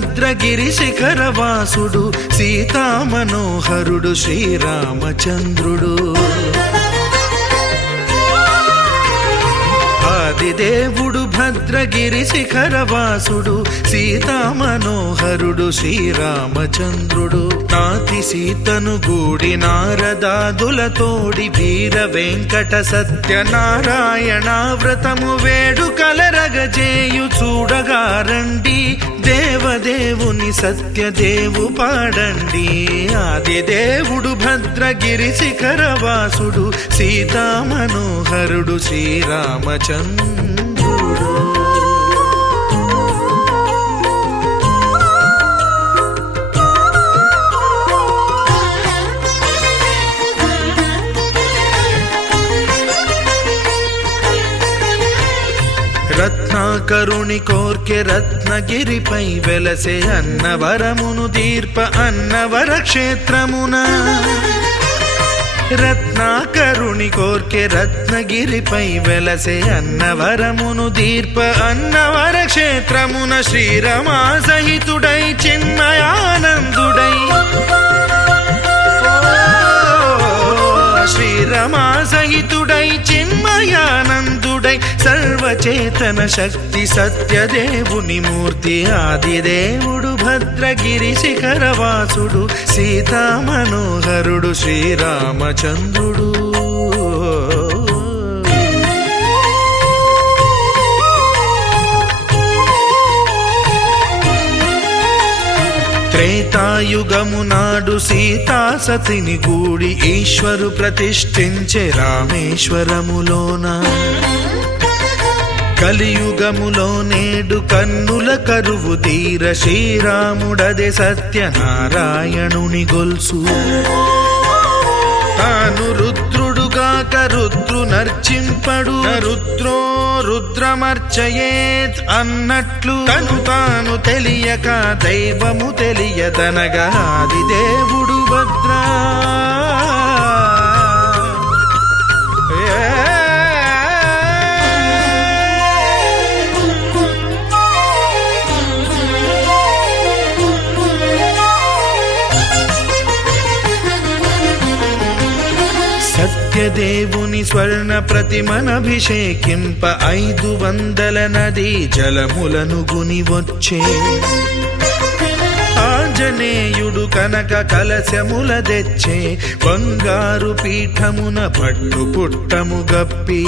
భద్రగిరి శిఖరవాసుడు సీతామనోహరుడు శ్రీరామచంద్రుడు. ఆదిదేవుడు భద్రగిరి శిఖరవాసుడు సీతామనోహరుడు శ్రీరామచంద్రుడు. నాతి సీతను గూడి నారదాదులతోడి వీర వెంకట సత్యనారాయణ వ్రతము వేడుకలరగజేయు చూడగా రండి, దేవదేవుని సత్యదేవు పాడండి. ఆదిదేవుడు భద్రగిరి శిఖరవాసుడు సీతామనోహరుడు శ్రీరామచంద్రుడు. రత్నాకరుని కోర్కె రత్నగిరిపై వెలసే అన్నవరమును దీర్ప అన్నవర క్షేత్రమున. రత్నాకరుని కోర్కె రత్నగిరిపై వెలసే అన్నవరమును దీర్ప అన్నవర క్షేత్రమున. శ్రీరమా సహితుడై చిన్మయానందుడై శ్రీరమా సహితుడై చిన్మయానందుడై సర్వచేతన శక్తి సత్యదేవుని మూర్తి. ఆదిదేవుడు భద్రగిరి శిఖరవాసుడు సీతామనోహరుడు శ్రీరామచంద్రుడు. త్రేతాయుగము నాడు సీతాసతిని గూడి ఈశ్వరు ప్రతిష్ఠించే రామేశ్వరములోన. కలియుగములో నేడు కన్నుల కరువు తీర శ్రీరాముడదే సత్యనారాయణుని గొల్సు. తాను రుద్రుడుగాక రుద్రు నర్చింపడు, రుద్రో రుద్రమర్చయేత్ అన్నట్లు తను తాను తెలియక దైవము తెలియదనగా ఆదిదేవుడు భద్రా. సత్యదేవుని స్వర్ణ ప్రతిమనభిషేకింప 500 నదీ జలములను గుని వచ్చే. ఆంజనేయుడు కనక కలశముల తెచ్చే, బంగారు పీఠమున పట్టు పుట్టము గప్పి.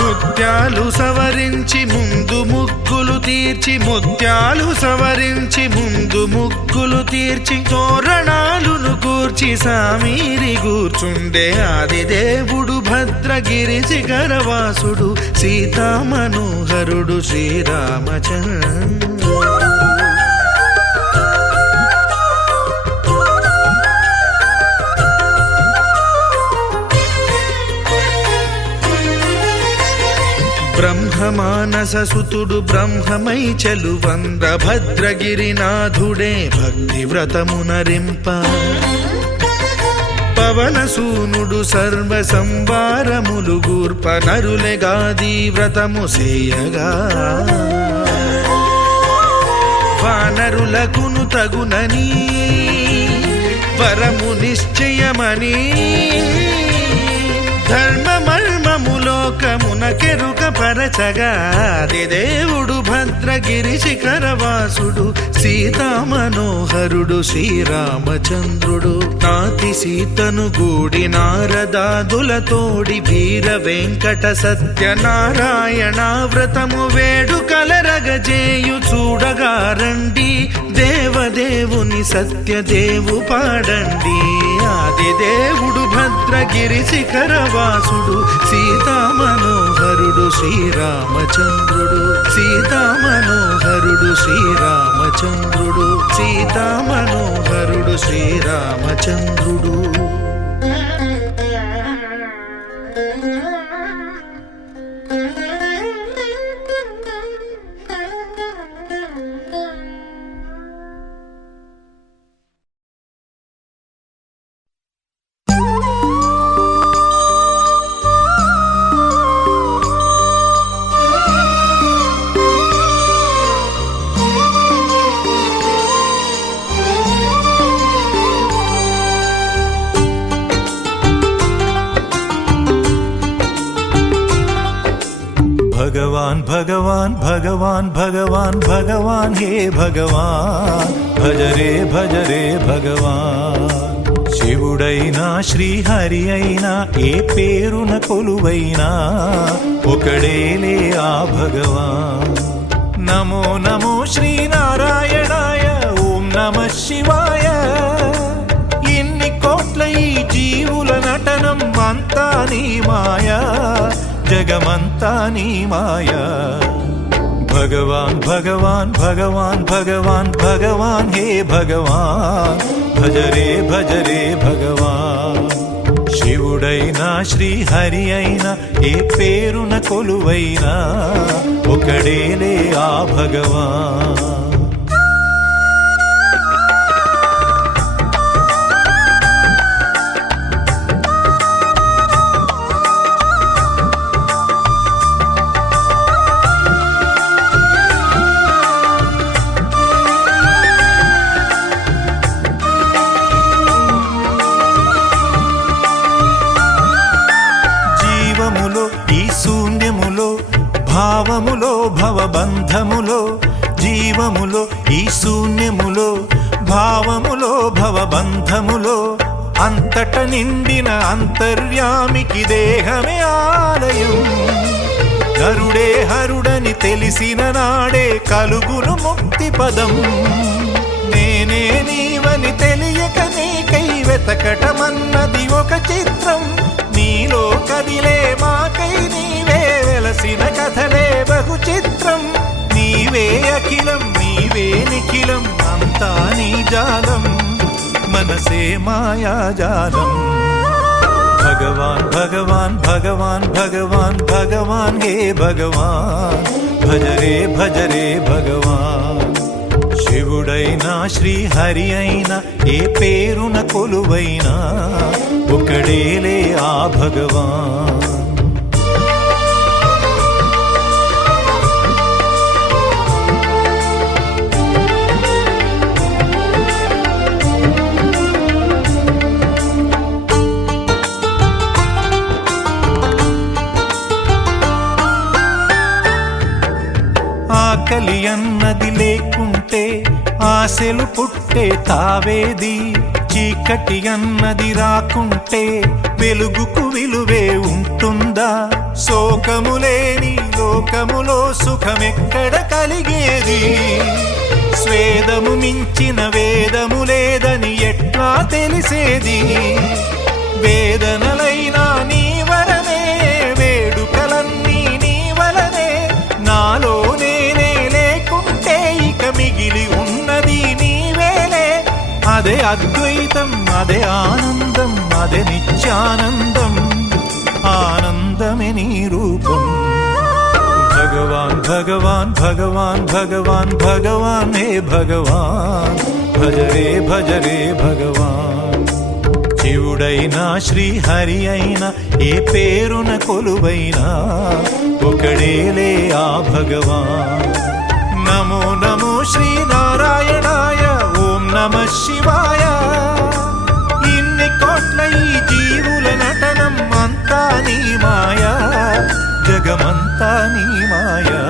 ముత్యాలు సవరించి ముందు ముగ్గులు తీర్చి, ముత్యాలు సవరించి ముందు ముగ్గులు తీర్చి, తోరణాలును కూర్చి సామీరి కూర్చుండే. ఆదిదేవుడు భద్రగిరి శిఖరవాసుడు సీతామనోహరుడు శ్రీరామచంద్రుడు. బ్రహ్మమానస సుతుడు బ్రహ్మమై చెలువంద భద్రగిరినాథుడే భక్తి వ్రతమునరింప. పవనసూనుడు సర్వ సంవారములు గూర్ప నరులెగాది వ్రతము సేయగా. వానరులకును తగునని వరము నిశ్చయమని, ధర్మమర్మములోకమునకెరుక పరచగా ఆదిదేవుడు భద్రగిరి శిఖరవాసుడు సీతామనోహరుడు శ్రీరామచంద్రుడు. నాతి సీతను గూడి నారదాదులతోడి వీర వెంకట సత్యనారాయణ వ్రతము వేడుకలరగజేయు చూడగా రండి, దేవదేవుని సత్యదేవు పాడండి. ఆదిదేవుడు భద్రగిరి శిఖరవాసుడు సీతామనోహరుడు శ్రీరామచంద్రుడు. సీతామనోహరుడు శ్రీరామచంద్రుడు. సీతామనోహరుడు శ్రీరామచంద్రుడు. भगवान भगवान भगवान भगवान भगवान हे भगवान भज रे भगवान శివుడైనా శ్రీహరి అయినా ఏ పేరున కొలువైనా ఒకడేలే ఆ భగవాన్ నమో నమో శ్రీనారాయణాయ ఓం నమః శివాయ ఇన్ని కోట్ల ఈ జీవుల నటనం అంతా నీ మాయా జగమంతా నీ మాయా भगवान भगवान भगवान भगवान भगवान हे भगवान भज रे भगवान శివుడైనా శ్రీహరి అయినా ఏ పేరున కొలువైనా ఒకడేలే ఆ భగవాన్ ఈ శూన్యములో భావములో భవబంధములో జీవములో ఈ శూన్యములో భావములో భవబంధములో అంతట నిండిన అంతర్యామికి దేహమే ఆలయం హరుడే హరుడని తెలిసిన నాడే కలుగును ముక్తి పదం నేనే నీవని తెలియక నీకై వెతకటమన్నది ఒక చిత్రం నీలో కదిలే మాకై నీవే వెలసిన కథలే బహు చిత్రం నీవే అఖిలం నీవే నిఖిలం అంతా నీ జాలం మనసే మాయాజాలం భగవాన్ భగవాన్ భగవాన్ భగవాన్ భగవాన్ హే భగవాన్ భజ రే భగవాన్ శివుడైనా శ్రీహరి అయినా ఏ పేరున కొలువైనా ఒకడేలే ఆ భగవాన్ ఆకలి అన్నది లేకుంటే ఆశలు పుట్టే తావేది చీకటి అన్నది రాకుంటే వెలుగుకు విలువే ఉంటుందా శోకములేని లోకములో సుఖమెక్కడ కలిగేది స్వేదము మించిన వేదము లేదని ఎట్లా తెలిసేది వేదనలైనా నీ వరనే వేడుకలన్నీ నీ వలనే నాలో నేనే లేకుంటే ఇక మిగిలి ఉన్నది నీవేలే అదే అద్వైతం అదే ఆనందం అదే నిత్యానందం ఆనందమే నీ రూపం భగవాన్ భగవాన్ భగవాన్ భగవాన్ భగవాన్ హే భగవాన్ భజ రే భగవాన్ శివుడైనా శ్రీహరి అయినా ఏ పేరున కొలువైనా ఒకడేలే ఆ భగవాన్ నమో నమో శ్రీనారాయణాయ ఓం నమః శివాయ ఇన్ని కోట్ల ఈ జీవుల నటనం అంతా నీ మాయా జగమంతా నీ మాయా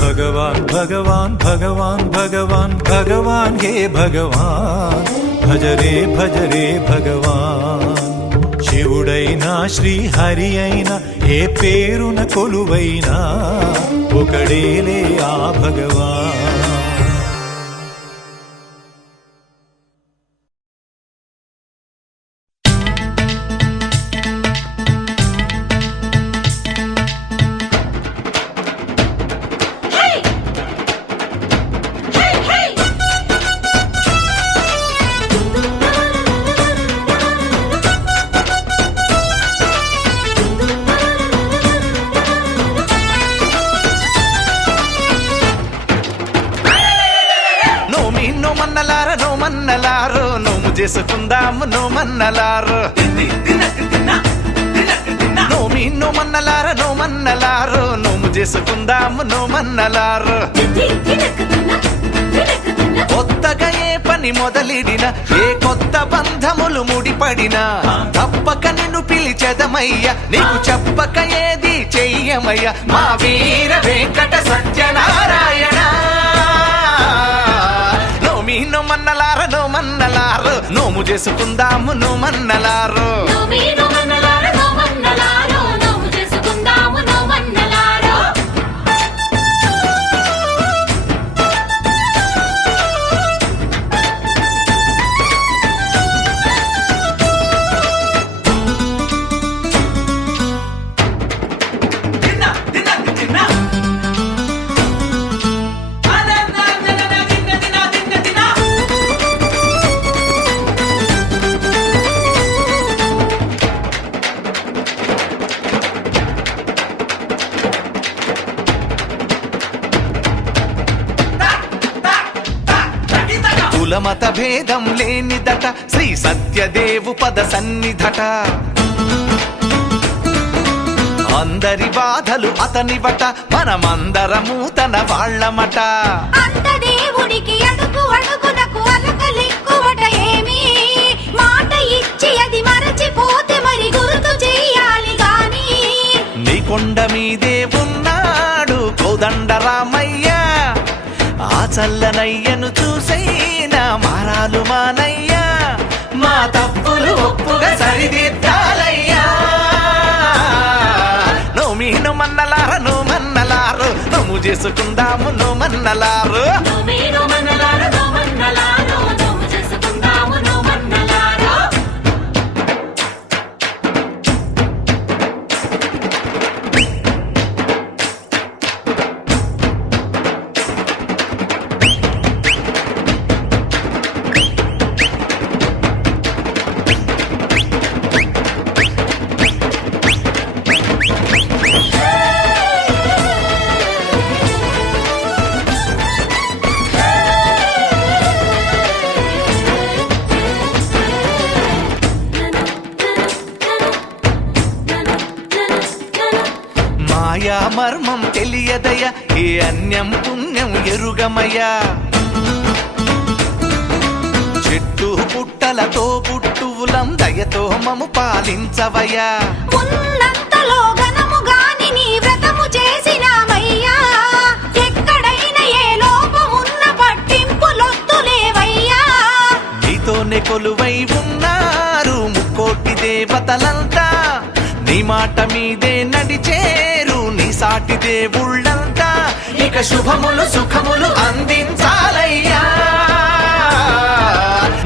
భగవాన్ భగవాన్ భగవాన్ భగవాన్ భగవాన్ హే భగవాన్ భజ రే భగవాన్ శివుడైనా శ్రీహరి అయినా ఏ పేరున కొలువైనా ఒకడేలే ఆ భగవాన్ నోమన్నలారు నోము చేసుకుందాము నోమన్నలారు నోమన్నలారు నోము చేసుకుందాము నోమన్నలారు కొత్తగా ఏ పని మొదలిడిన ఏ కొత్త బంధములు ముడిపడినా తప్పక నిన్ను పిలిచెదమయ్యా నీకు చెప్పక ఏది చెయ్యమయ్య మా వీర వెంకట సత్యనారాయణ. నోమి నోమన్నలార నోమన్నలారు నోము చేసుకుందాము నోమన్నలారు. కులమత భేదం లేనిదట శ్రీ సత్యదేవు పద సన్నిధట. అందరి బాధలు అతనివట మనమందరము తన వాళ్ళమట. దేవుడికి అడుగు అడుగునకు అలకలిక్కువట ఏమి మాట ఇచ్చి అది మరచిపోతే మరి గుర్తు చెయ్యాలి గాని. నీ కొండ మీదే ఉన్నాడు కోదండరామయ్య ఆ చల్లనయ్యను చూసైనా మారాలు మానయ్యా మా తప్పులు ఒప్పుగా సరిదిద్దాలయ్యా. నోమి నోమన్నలార నోమన్నలారు నోము చేసుకుందాము నోమన్నలారు. మాయా మర్మం తెలియదయ ఏ అన్యం పుణ్యం ఎరుగమయ్యా. చెట్టు పుట్టలతో పుట్టువులం దయతో మము పాలించవయ్యా. ఉన్నంతలో ఘనము గాని నీ వ్రతము చేసినామయ్యా. ఎక్కడైనా ఏ లోపమున్న పట్టింపులొద్దులేవయ్యా. నీతోనే కొలువై ఉన్నారు ముక్కోటి దేవతలంతా నీ మాట మీదే నడిచేరు నీ సాటి దేవుళ్ళంతా. ఇక శుభములు సుఖములు అందించాలయ్యా.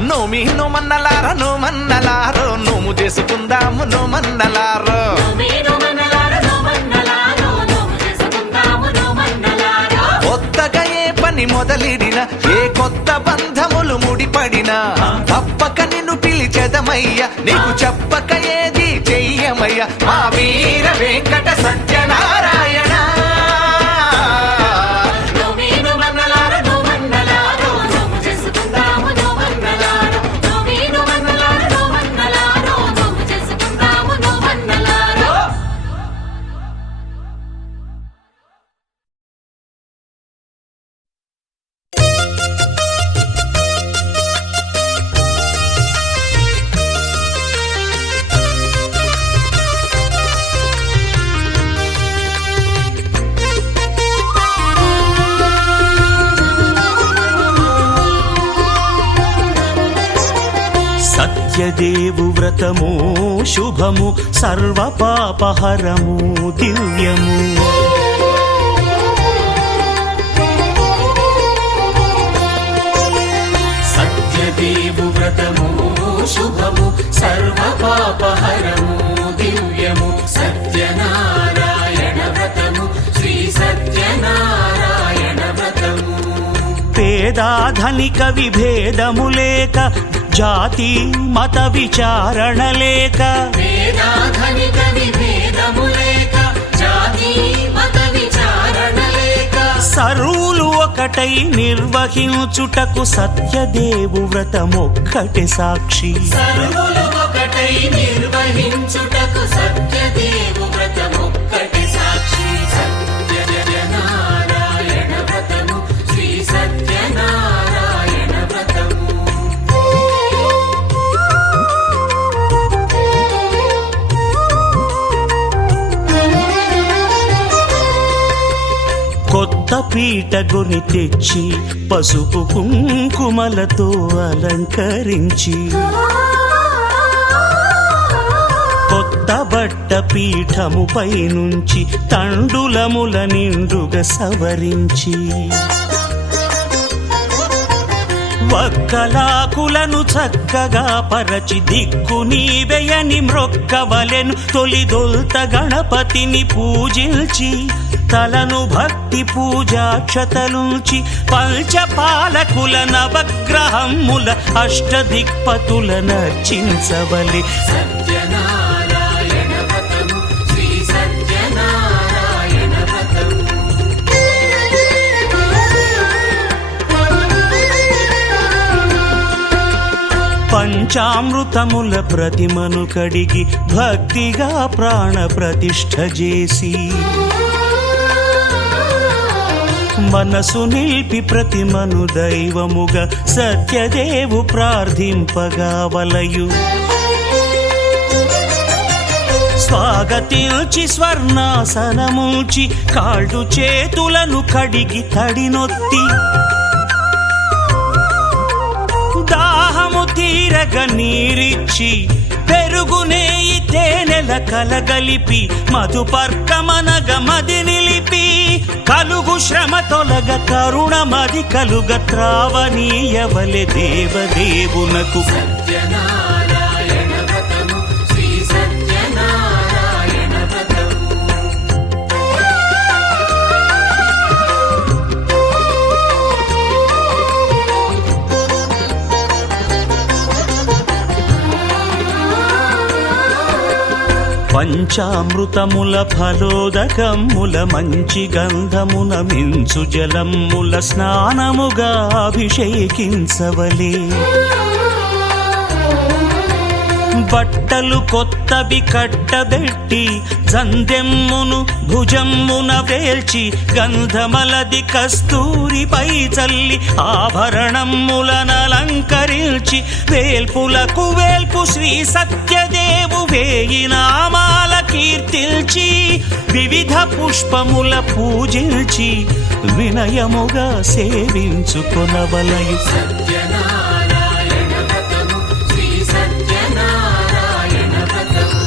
నోమి నోమన్నలార నోమన్నలారు నోము చేసుకుందాము నోమన్నలారు. కొత్తగా ఏ పని మొదలిడిన ఏ కొత్త బంధములు ముడిపడినా తప్పక నిన్ను పిలిచెదమయ్య నీకు చెప్పక ఏది చెయ్యమయ్య మా వీర వెంకట సత్యనారాయణ. సత్యదేవు వ్రతము శుభము సర్వ పాపహరము దివ్యము. సత్యదేవు వ్రతము శుభము సర్వ పాపహరము దివ్యము. సత్యనారాయణ వ్రతము శ్రీ సత్యనారాయణ వ్రతము. పేదాధనిక విభేదము లేక జాతి మత విచారణ లేక. వేదాధనిక విభేదము లేక జాతి మత విచారణ లేక. సర్వులు ఒకటై నిర్వహించుటకు సత్యదేవు వ్రతమొక్కటి సాక్షి. సర్వులు ఒకటై నిర్వహించుటకు సత్యదేవు వ్రతమొక్కటి సాక్షి. సత్యనారాయణ వ్రతము శ్రీ సత్యనారాయణ వ్రతము. పీటగొని తెచ్చి పసుపు కుంకుమలతో అలంకరించి కొత్త బట్ట పీఠముపై నుంచి తండులముల నిండుగా సవరించి వక్కలాకులను చక్కగా పరచి దిక్కు నీవెయని మ్రొక్కవలెను తొలిదొల్త గణపతిని పూజించి తలను భక్తి పూజాక్షతలుంచి పంచపాలకుల నవగ్రహముల అష్టదిక్పతుల నర్చించవలె సత్యనారాయణ వ్రతము శ్రీ సత్యనారాయణ వ్రతము పంచామృతముల ప్రతిమను కడిగి భక్తిగా ప్రాణ ప్రతిష్ఠ చేసి మనసు నిలిపి ప్రతిమను దైవముగా సత్యదేవు ప్రార్థింపగా వలయు స్వాగతించి స్వర్ణాసనముంచి కాళ్ళు చేతులను కడిగి తడినొత్తి దాహము తీరగ నీరిచ్చి పెరుగు నేయి తేనెల కలగలిపి మధుపర్కమనగ మది నిలిపి కలుగు శ్రమ తొలగ కరుణ మది కలుగ త్రావనీయవలె దేవదేవునకు సత్యనారాయణ వ్రతము శ్రీ సత్యనారాయణ వ్రతము పంచామృతముల ఫలోదకముల మంచి గంధమున మించు జలముల స్నానముగా అభిషేకించవలే బట్టలు కొత్తవి కట్టబెట్టి జందెమ్మును భుజమ్మున వేల్చి గంధమలది కస్తూరిపై చల్లి ఆభరణములనలంకరించి వేల్పులకు వేల్పు శ్రీ సత్యదేవు వేయి నామాల కీర్తిల్చి వివిధ పుష్పముల పూజించి వినయముగా సేవించుకొనవలయు సత్యనారాయణ వ్రతము శ్రీ సత్యనారాయణ వ్రతము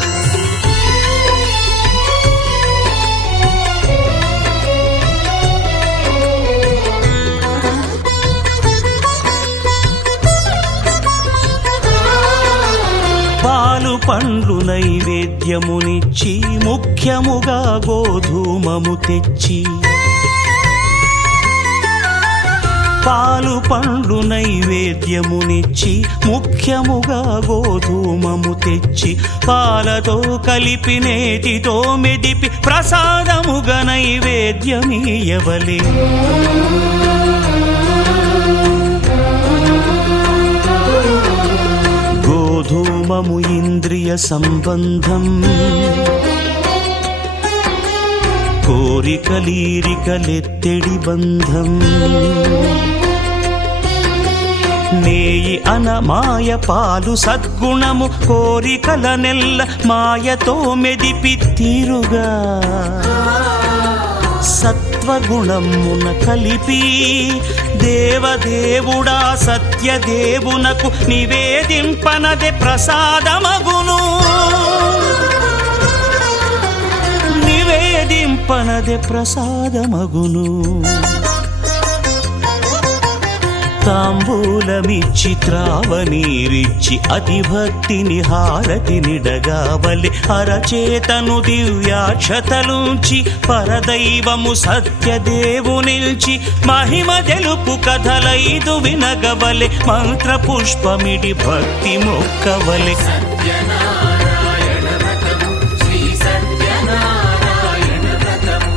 పాలు పండ్లు నైవేద్యమునిచ్చి ముఖ్యముగా గోధూమము తెచ్చి పాలు పండ్లు నైవేద్యమునిచ్చి ముఖ్యముగా గోధూమము తెచ్చి పాలతో కలిపి నేతితో మెదిపి ప్రసాదముగా నైవేద్యమీయవలే గోధూమము ఇంద్రియ సంబంధం కోరికలీరికలెత్తెడి బంధం నేయి అనమాయ పాలు సద్గుణము కోరికల నెల్ల మాయతో మెదిపి తీరుగా సత్వగుణమున కలిపి దేవదేవుడా సత్యదేవునకు నివేదింపనదే ప్రసాదమగును నివేదింపనదే ప్రసాదమగును తాంబూలమిచ్చి త్రావనీరిచ్చి అతి భక్తిని హారతినిడగావలె అరచేతను దివ్యాక్షతలుంచి పరదైవము సత్యదేవు నిల్చి మహిమ తెలుపు కథలైదు వినగవలె మంత్ర పుష్పమిడి భక్తి మొక్కవలె సత్యనారాయణ వ్రతము శ్రీ సత్యనారాయణ వ్రతము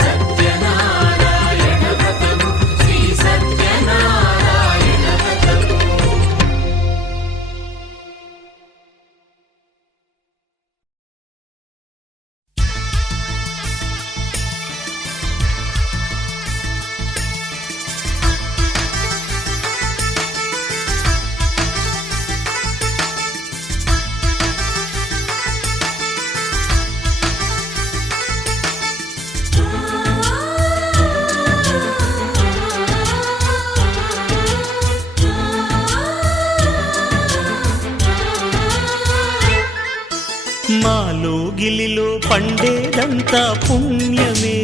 సత్యనారాయణ వ్రతము శ్రీ సత్యనారాయణ వ్రతము పండేదంతా పుణ్యమే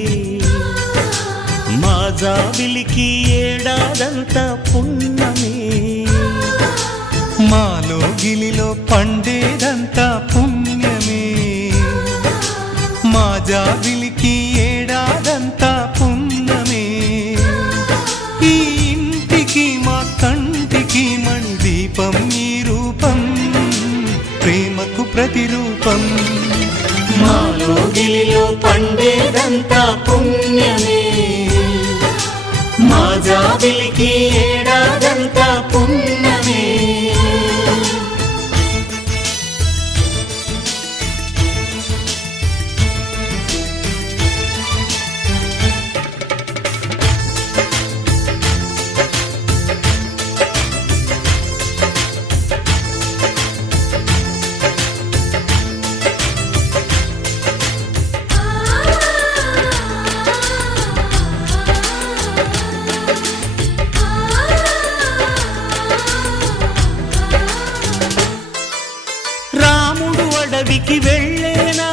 మా జాబిలికి ఏడాదంతా పుణ్యమే మాలో గిలిలో పండేదంతా పుణ్యమే మా జాబిలికి ఏడాదంతా పుణ్యమే ఈ ఇంటికి మా కంటికి మణి దీపం ఈ రూపం ప్రేమకు ప్రతిరూపం మాలో గిలిలో పండేదంతా పుణ్యమే మా జాబిలికి ఏడాదంతా పుణ్యమే రాముడు అడవికి వెళ్ళేనా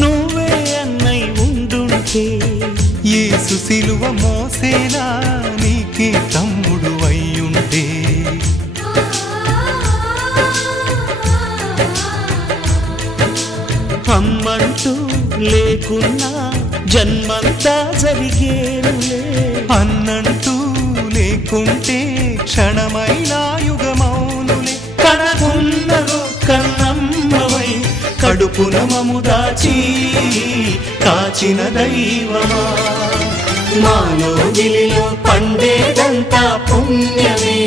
నువ్వే అన్నై ఉండుంటే యేసు సిలువ మోసేనా నీకే తమ్ముడు అయ్యుంటే అమ్మంటూ లేకున్నా జన్మంతా జరిగేనులే అన్నంటూ లేకుంటే క్షణమైనా యుగమౌనులే కనకున్నదో కన్నమ్మవై కడుపున మము దాచి కాచిన దైవమా మాలో గిలిలో పండేదంతా పుణ్యమే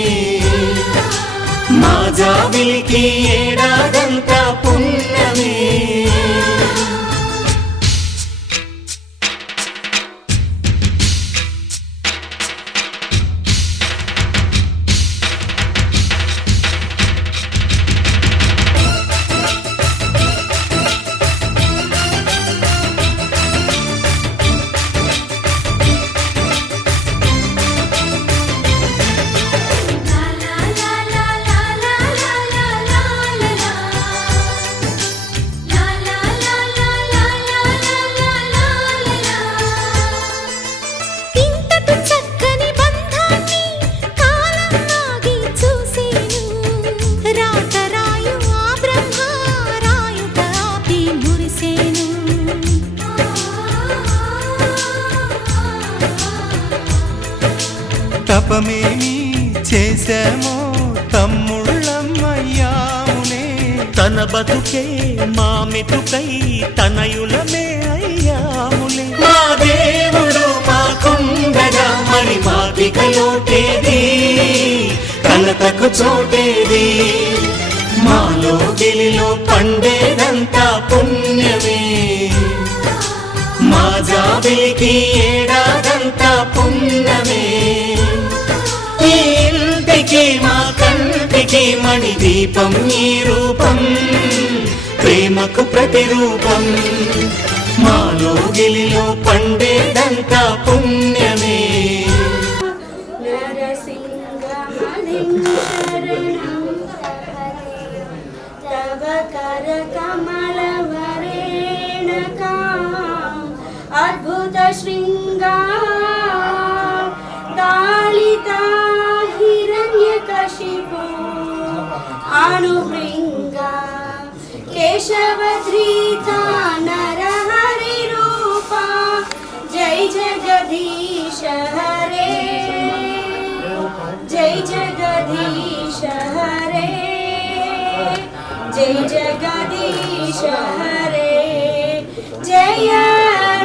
మా జాబిలికి ఏడాదంతా పుణ్యమే ఇంతటి చక్కని బంధాన్ని కాలం ఆగి చూసేను రాతరాయు ఆ బ్రహ్మ రాయుట ఆపి మురిసేను తపమేమి చేశామో తమ్ముళ్ళమ్మయ్యామునే తన బతుకే మా మెతుకై తనయులమే అయ్యాములే మా దేవుడు మాకుండగా మరి మాదిక లోటేది కలతకు చోటేది మాలో గిలిలో పండేదంతా పుణ్యమే మా జాబిలికి ఏడాదంతా పుణ్యమే ఈ ఇంటికి మా కంటికి మణి దీపం ఈ రూపం ప్రేమకు ప్రతిరూపం మాలో గిలిలో పండేదంతా పుణ్యమే తవ కర కమల వరేణకా అద్భుత శృంగా దాళితా హిరణ్యకశిపో అనుభృంగా కేశవధృతా నరహరి రూపా జై జగదీశ హరే జై జగదీశ హరే జై జగదీశ హరే జయ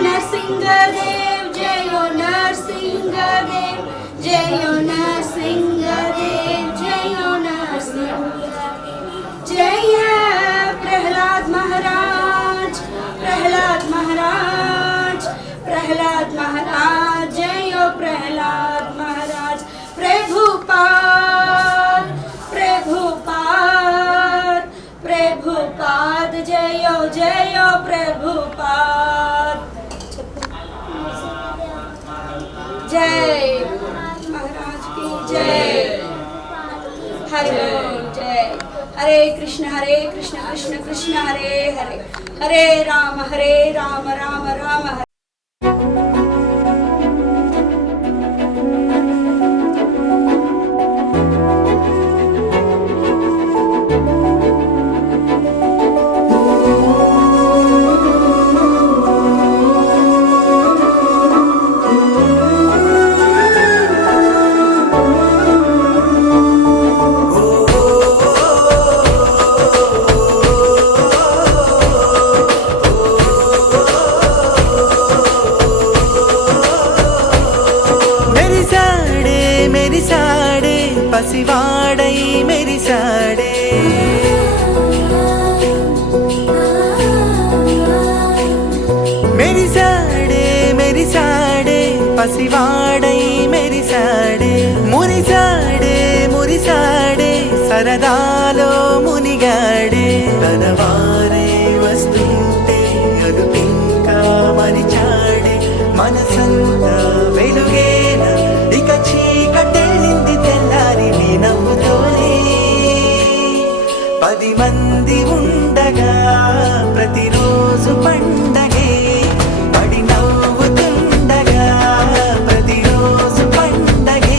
నరసింహదేవ్ జయ నరసింహదేవ్ జయ నరసింహదేవ్ జయ నరసింహదేవ్ జయ ప్రహ్లాద్ మహారాజ్ ప్రహ్లాద్ మహారాజ్ ప్రహ్లాద్ మహారాజ్ జయ ప్రహ్లాద్ మహారాజ్ ప్రభుపాద్ ప్రభుపాద్ ప్రభుపాద్ జయ జయ ప్రభుపాద్ जय महाराज की जय हरि बोल जय हरे कृष्ण कृष्ण कृष्ण हरे हरे హరే రామ రామ రామ హరే. మెరిసాడే పసివాడై మెరిసాడే మెరిసాడే పసివాడై మెరిసాడే మురిసాడే సరదాలో మునిగాడే తనవారే వస్తుంటే అదుపింకా మరిచాడే మనసంతా వెలుగేన ఇక చీకటెళ్ళింది తెల్లారి నీ నవ్వుతోనే 10 మంది ఉండగా ప్రతిరోజు పండగే పడి నవ్వుతుండగా ప్రతిరోజు పండగే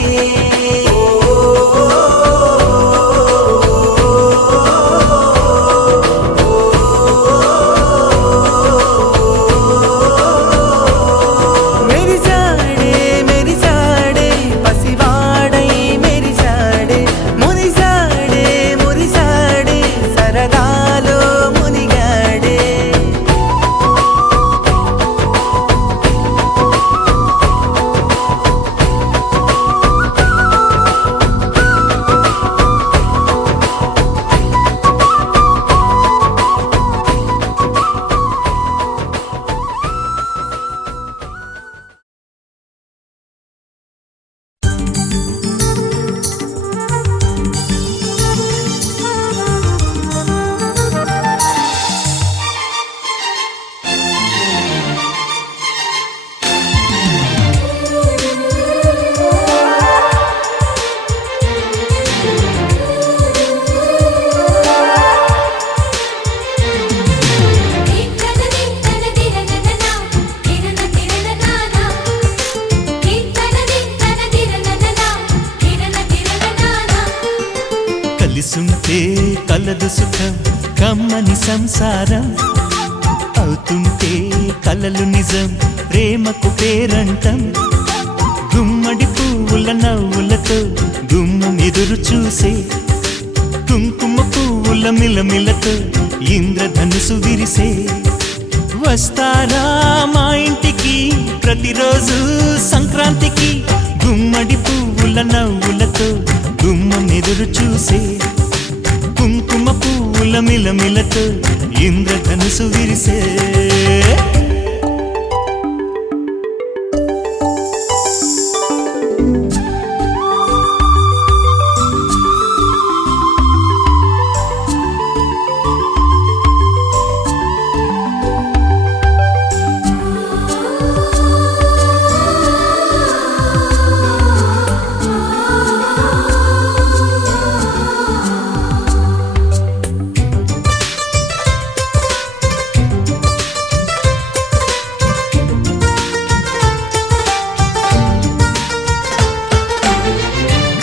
మెరిసాడే పసివాడై మెరిసాడే మురిసాడే సరదాలో మునిగాడే. కలిసుంటే కలదు సుఖం కమ్మని సంసారం అవుతుంటే కలలు నిజం ప్రేమకు పేరంటం గుమ్మడి పువ్వుల నవ్వులతో గుమ్మం ఎదురు చూసే కుంకుమ పువ్వుల మిలమిలతో ఇంద్రధనుసు విరిసే వస్తారా మా ఇంటికి ప్రతిరోజు సంక్రాంతికి గుమ్మడి పువ్వుల నవ్వులతో గుమ్మం ఎదురు చూసే కుంకుమ పువ్వుల మిలమిలతో ఇంద్రధనుసు విరిసే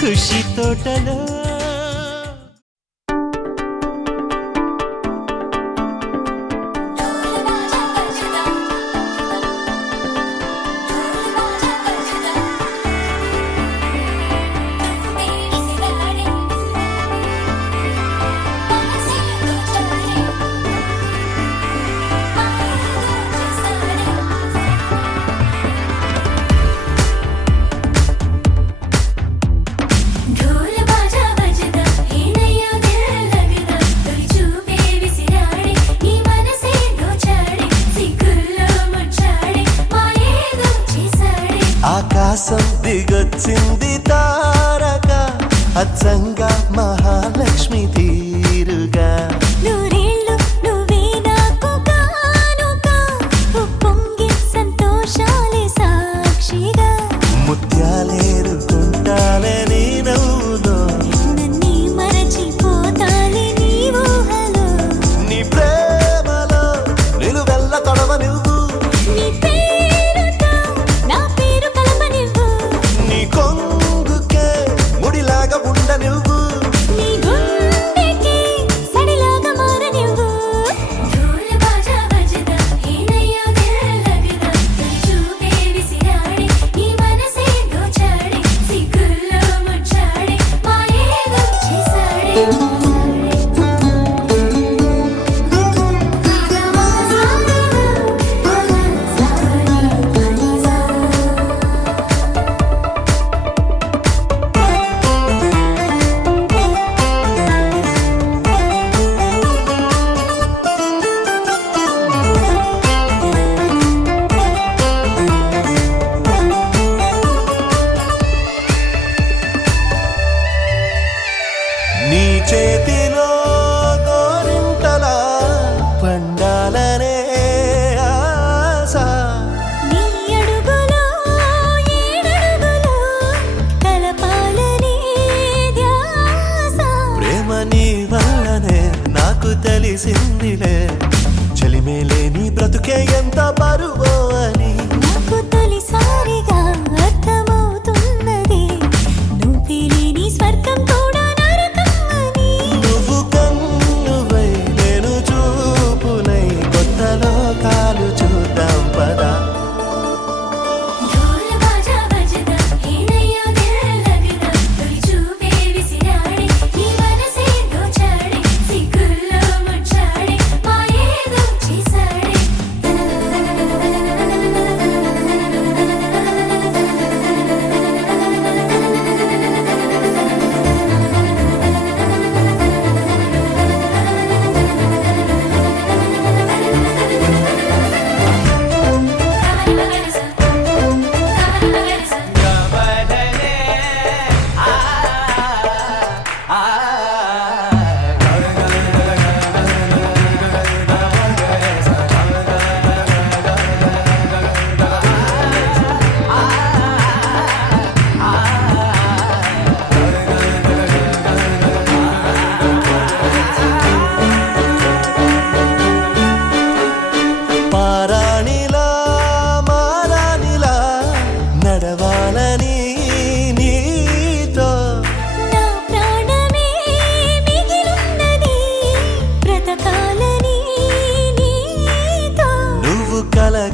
ఖుషి తోటలో ఆకాశం దిగొచ్చింది తారక అచ్చంగా మహాలక్ష్మి తీరుగా నూరేళ్ళు నువ్వే నాకు కానుక ఉప్పొంగి సంతోషాలే సాక్షిగా ముత్యాలేరుకుంటాలే నీ నవ్వులో నన్నే మరచిపోతాలే నీ ఊహలో నీ ప్రేమలో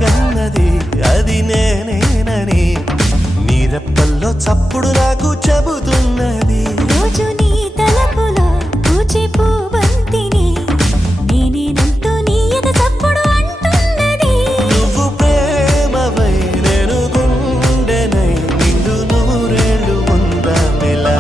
కన్నది అది నేనేనని నీరెప్పల్లో చప్పుడు నాకు చెబుతున్నది. రోజు నీ తలపులో పూచే పూబంతిని నేనేనంటూ నీ ఎద చప్పుడు అంటున్నది. నువ్వు ప్రేమవై నేను గుండెనై నిండు నూరేళ్ళు ఉందామిలా.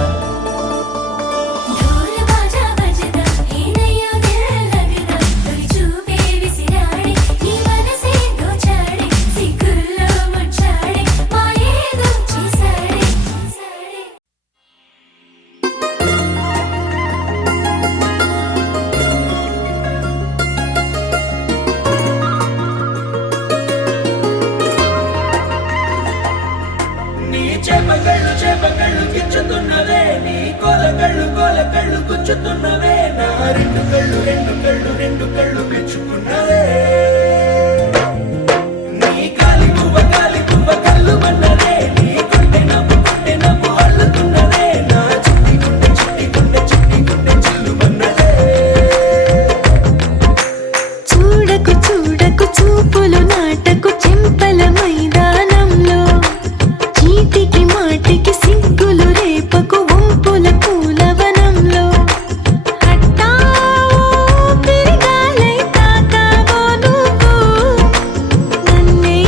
ఢోల్ బాజా బజదా హేనయ్యో దిల్ లగదా తొలి చూపే విసిరాడే నీ మనసే దోచాడే సిగ్గుల్లో ముచ్చాడే మాయేదో చేసాడే. నీ చేపకళ్ళు గిచ్చుతున్నవే, నీ కోలకళ్ళు గుచ్చుతున్నవే, నా రెండు కళ్ళు మెచ్చుకున్నవే. నీ కాలి పువ్వ కళ్ళు మన్నదే, నీ కొంటె నవ్వు అల్లుతున్నదే, నా చిట్టి గుండె చిల్లు మన్నదే. చూడకు చూడకు చూపులు నాటకు చెంపల మైదానంలో చీటికి మాటికి సిగ్గులు రేపకు వంపుల పూలవనంలో హట్టావో తిరిగాలై తాకావో నువ్వు నన్నే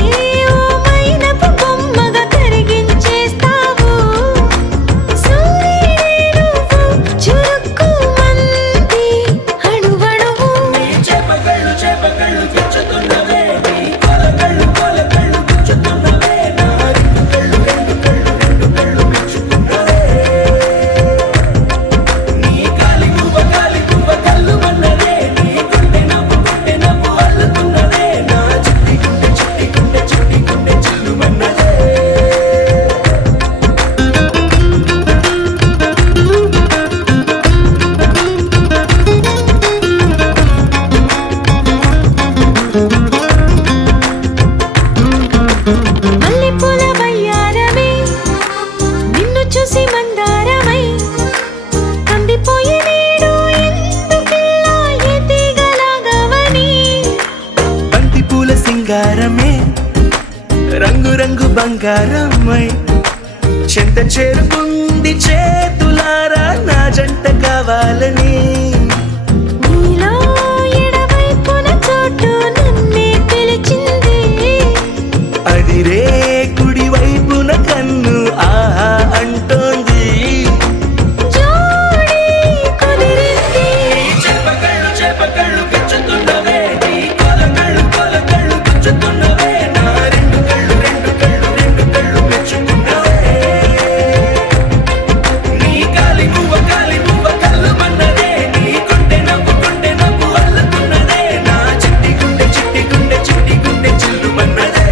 ఓ మైనపు బొమ్మగా కరిగించేస్తావు. సూర్యుడే నువ్వు చురుక్కుమంది అణువణువు. నీ చేపకళ్ళు గిచ్చుతున్నవే, నీ కోలకళ్ళు గుచ్చుతున్నవే, నా రెండు కళ్ళు మెచ్చుకున్నవే. నీ కాలి పువ్వ కళ్ళు మన్నదే, నీ కొంటె నవ్వు అల్లుతున్నదే, నా చిట్టి గుండె చిల్లు మన్నదే. మల్లెపూల వయ్యారమే నిన్ను చూసి మందారమై కందిపోయి నేడు ఎందుకిలా ఎదిగలాగవని. బంతి పూల సింగారమే రంగు బంగారమై చెంత చేరుకుంది చేతులారా నా జంట కావాలని. నీలో ఎడవైపున చోటు నన్నే పిలిచింది. అదిరే కుడి వైపున కన్ను ఆహా అంటోంది. జోడి కుదిరింది. చేపకళ్ళు గిచ్చుతున్నవే, నీ కోలకళ్ళు గుచ్చుతున్నవే, నా రెండు కళ్ళు మెచ్చుకున్నవే. నీ కాలి పువ్వ కళ్ళు మన్నదే, నీ కొంటె నవ్వు అల్లుతున్నదే, నా చిట్టి గుండె చిల్లు మన్నదే.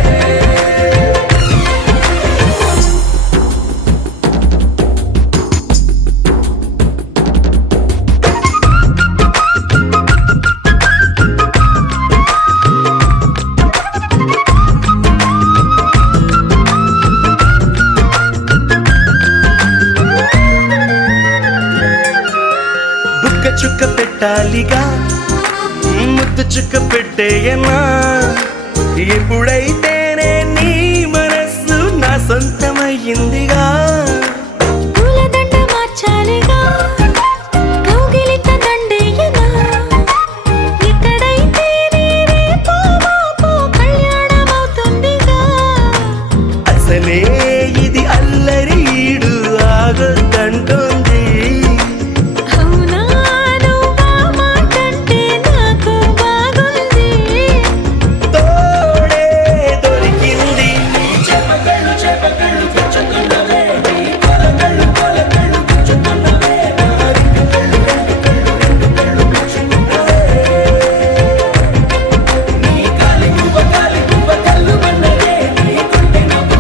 బుక్క చుక్క పెట్టాలిగా ముద్దు చుక్క పెట్టేయనా. ఎప్పుడైతేనే నీ మనస్సు నా సొంతమయ్యిందిగా. పూలదండ మార్చాలిగా కౌగిలిత దండేయనా. ఎక్కడైతే రేపో మాపో కళ్యాణమవుతుందిగా. అసలే ఇది అల్లరి ఈడు ఆగొద్దంటోంది. అవునా నువ్వా మాటంటే నాకు బాగుంది. తోడే దొరికింది. చేపకళ్ళు గుచ్చుతున్నవే, నీ కోలకళ్ళు గుచ్చుతున్నవే, నా రెండు కళ్ళు మెచ్చుకున్నవే. నీ కాలి పువ్వ కళ్ళు మన్నదే, నీ కొంటె నవ్వు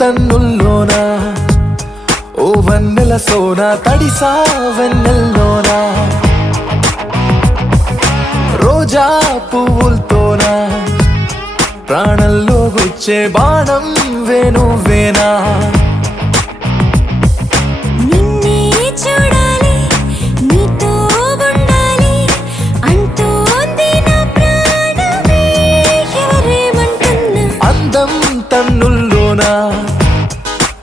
తన్నుల్లోన ఓ వన్నెల సోన తడిసా వెన్నెల్లోన రోజా పువ్వులతోన ప్రాణంలో గుచ్చే బాణం వేణువేనా నిన్నే చూడాలి నీతో ఉండాలి అంటోంది నా ప్రాణమే ఎవరేమంటున్నా అందం తన్నుల్లోన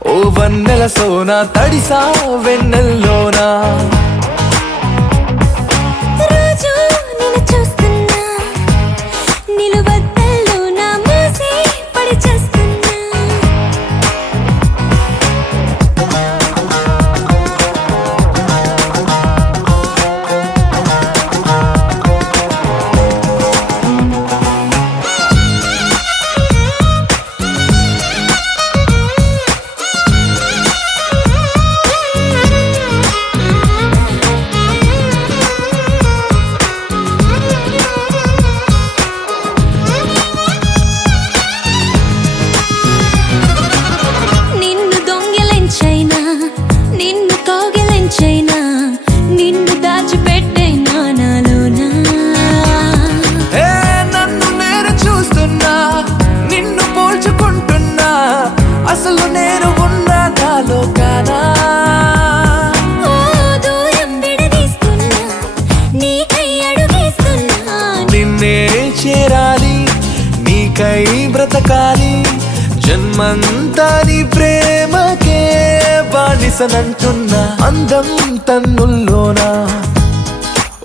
ఓ వన్నెల సోన తడిసా వెన్నెల్లోన రోజు నిన్ను చూస్తున్నా నిలువద్దల్లో నా మూసి పడి చేస్తున్నా నిన్ను దొంగిలించైనా నిన్ను కౌగిలించైనా నిన్ను దాచిపెట్టైనా నాలోనా ఏ నన్ను నేను చూస్తున్నా నిన్ను పోల్చుకుంటున్నా అసలు నేను ఉన్నా నాలో కానా ఓ దూరం విడదీస్తున్నా నీకై అడుగేస్తున్నా నిన్నే చేరాలి నీకై బ్రతకాలి జన్మంతా నీ ప్రేమకే బానిసనంటున్నా అందం తన్నుల్లోన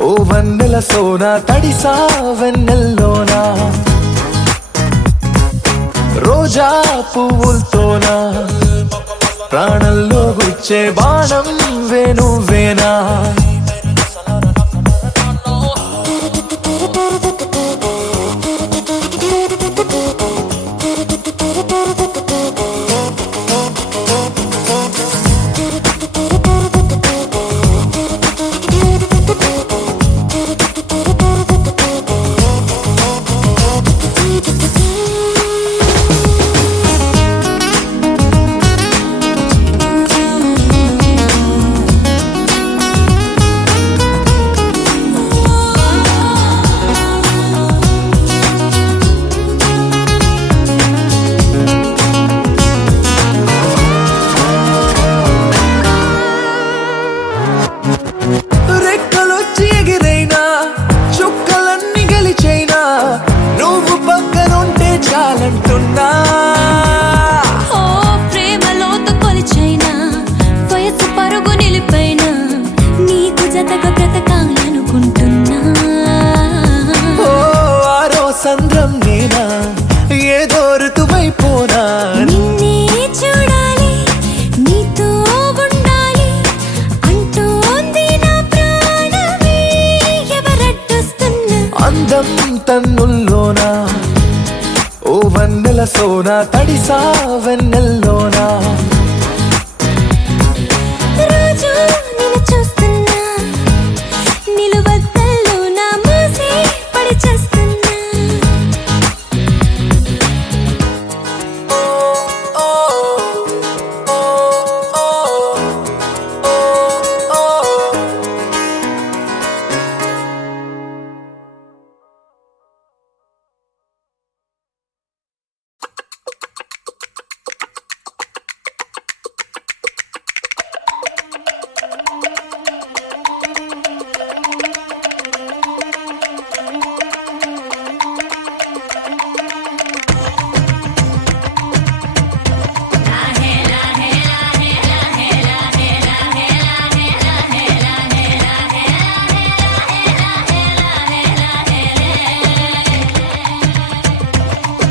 ఓ వన్నెల సోన తడిసా వెన్నెల్లోన రోజా పువ్వులతోన ప్రాణంలో గుచ్చే బాణం వేణువేనా రెక్కలొచ్చి ఎగిరైనా చుక్కలన్నీ గెలిచైనా నువ్వు పక్కనుంటే చాలంటున్నా ఓ ప్రేమలోతో కొలిచైనా వయసు పరుగు నిలిపైనా నీకు జతగా బ్రతకాలనుకుంటున్నా ఓ ఆరో సంద్రం నేనా ఏదో ఋతువైపోనా నిన్నే చూడాలి నీతో ఉండాలి అంటోంది నా ప్రాణమే ఎవరడ్డొస్తున్నా అందం తన్నుల్లోన ఓ వన్నెల సోన తడిసా వెన్నెల్లోన రోజు నిన్ను చూస్తున్నా నిలువద్దల్లో నా మూసి పడి చేస్తున్నా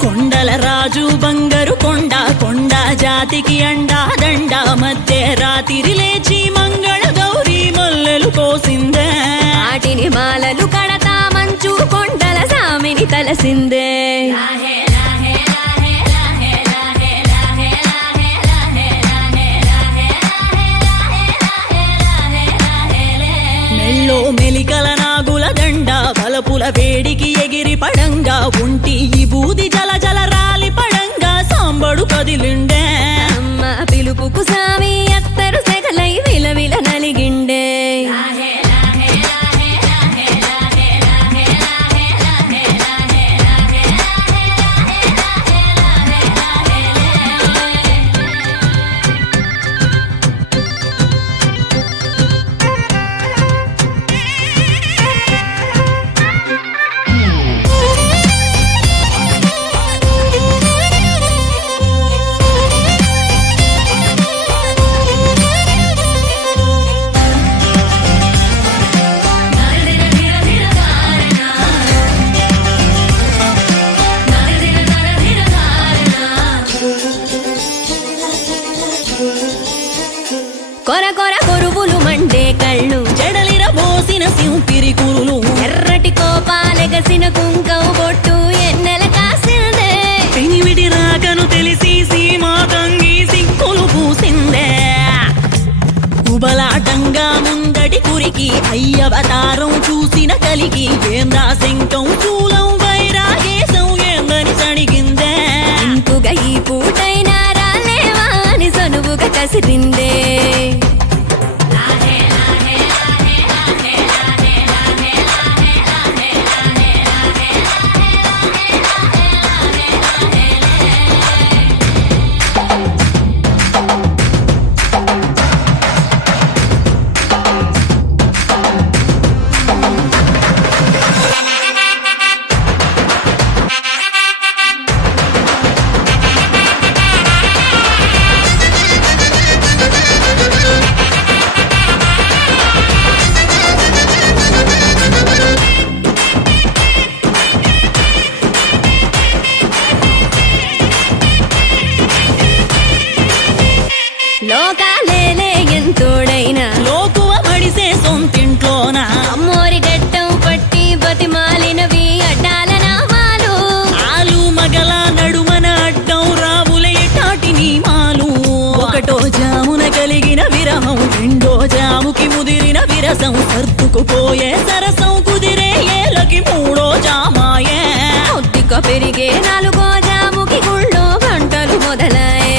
కొండల రాజు బంగారు కొండ కొండ జాతికి అండా దండ మధ్య రాత్రి లేచి మంగళ గౌరీ మొల్లెలు కోసిందే వాటిని మాలలు కడతా మంచు కొండల సామిని తలసిందే మెల్లో మెలికల నాగుల దండ బలపుల వేడికి ఎగిరి పడంగా ఒంటి ఈ బూది జల జల రాలి పడంగా సాంబడు కదిలిండే కుంకం బొట్టు ఎన్నెల కాసిందే పెనివిడి రాకను తెలిసి సీమా తంగి సిక్కులు పూసిందే కుబలాటంగా ముందటి కురికి అయ్యవతారం చూసిన కలిగి ఏందా శంకం చూలం వైరాగేశం ఏందని సణిగిందే ఇంపుగా ఈ పూటైనా రాలేవా అని సనువుగా కసిరిందే లోకాలేలే ఎంతోడైనా లోకువ మడిసే సొంతింట్లోన అమ్మోరి గట్టం పట్టి బతిమాలినవి అడ్డాల నామాలు ఆలు మగల నడుమన అడ్డం రావులే టాటి నీమాలు ఒకటో జామున కలిగిన విరహం రెండో జాముకి ముదిరిన విరసం సర్దుకుపోయే సరసం కుదిరే ఏలకి మూడో జామాయే ఒత్తిక పెరిగే నాలుగో జాముకి గుళ్ళో గంటలు మొదలయ్యే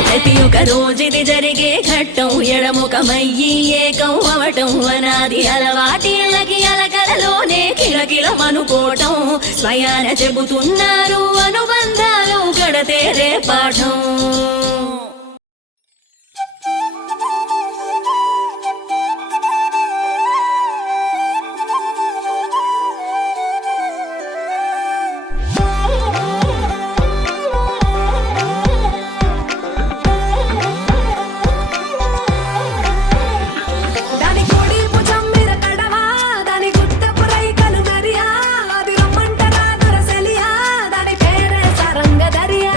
ప్రతి ఒక రోజుది జరిగే ఘట్టం ఎడముఖమయ్యి ఏకం అవటం అనాది అలవాటిళ్ళకి అలకలలోనే కిలకిలమనుకోవటం స్వయాన చెబుతున్నారు అనుబంధాలు గడతేరే పాఠం దాని కోడి భుజం మీద కడవా దాని గుత్తపు రైకలు మెరియా అది రమ్మంటరా దొరసెలియా దాని పేరే సరంగ దరియా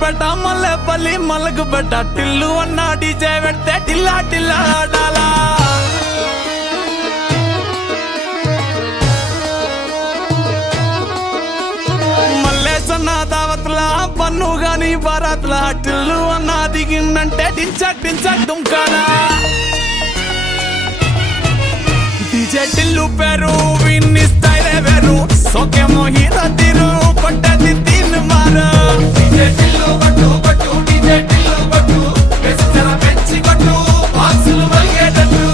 పేట మల్లెపల్లి మలకు పెట్ట టిల్లు అన్న డీజే పెడితే టిల్లా టిల్లా ఆడాలా మల్లేసన్న దావత్లా పన్ను గాని బారాత్లా టిల్లు అన్న దిగిందంటే టించక్ టించక్ దుంకాలా డీజే టిల్లు పేరు విన్ని స్టైలే వేరు సోకేమో హీరో తీరు కొట్టది తిన్ మారు డీజే టిల్లు కొట్టు కొట్టు డీజే టిల్లు కొట్టు పెంచర పెంచి కొట్టు బాక్సులు వలిగేటట్టు